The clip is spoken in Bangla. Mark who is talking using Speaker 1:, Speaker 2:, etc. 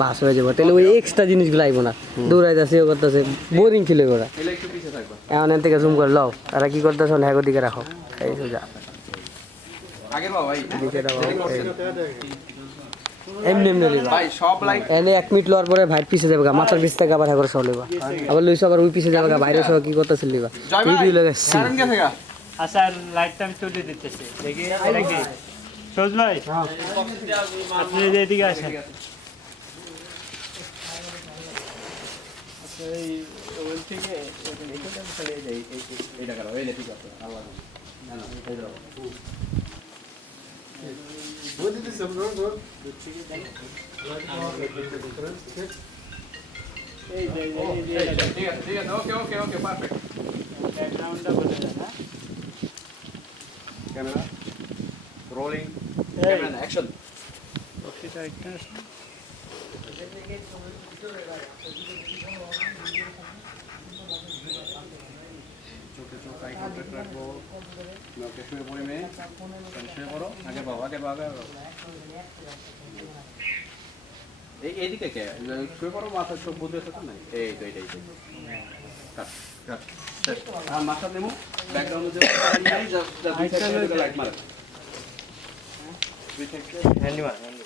Speaker 1: বাস হয়ে যাব। তাহলে ওই এক্সট্রা জিনিসগুলো আইবো না। দৌড়াইতেছে ও করতেছে। বোরিং
Speaker 2: পিছিয়ে থাকবা
Speaker 1: এমন এর থেকে জুম করে লও। তারা কি করতেছ হ্যাগো দিকে রাখো। এই সোজা। এমনি এমনি
Speaker 2: সব
Speaker 1: এনে এক মিনিট লওয়ার পরে ভাই পিছে যাবে গা, মাথার পিছ থেকে আবার হ্যাঁ সহ লিবা আবার লইছো আবার ওই পিছে যাবে বাইরে সহ কি
Speaker 3: আচ্ছা লাইটটা আমি দিতেছি। দেখি এটা ভাই? আপনি এদিকে আসেন। এই ওই থেকে খালি এই যে এই-
Speaker 2: করো এই ঠিক আছে আল্লাহ না না এই দাও
Speaker 3: এই যে এই যে- এই যে
Speaker 2: এই, ঠিক আছে ঠিক আছে ওকে ওকে ওকে পারফেক্ট
Speaker 3: ব্যাকগ্রাউন্ডটা বোঝা যায় না
Speaker 2: ক্যামেরা রোলিং ক্যামেরা অ্যাকশন
Speaker 3: বক্সিটা একটা
Speaker 2: চোখে রাখব। ওকে শুয়ে পড়ে মেয়ে শুয়ে পড়ো আগে বাবা আগে বাবা এই এইদিকে কে? শুয়ে পড়ো মাথা চোখ বুঝে তো নাই? এই তো এইটাই। আর মাথা নেমো। ব্যাকগ্রাউন্ডে যে লাইট মারে।
Speaker 3: হ্যান্ডি মার হ্যান্ডি।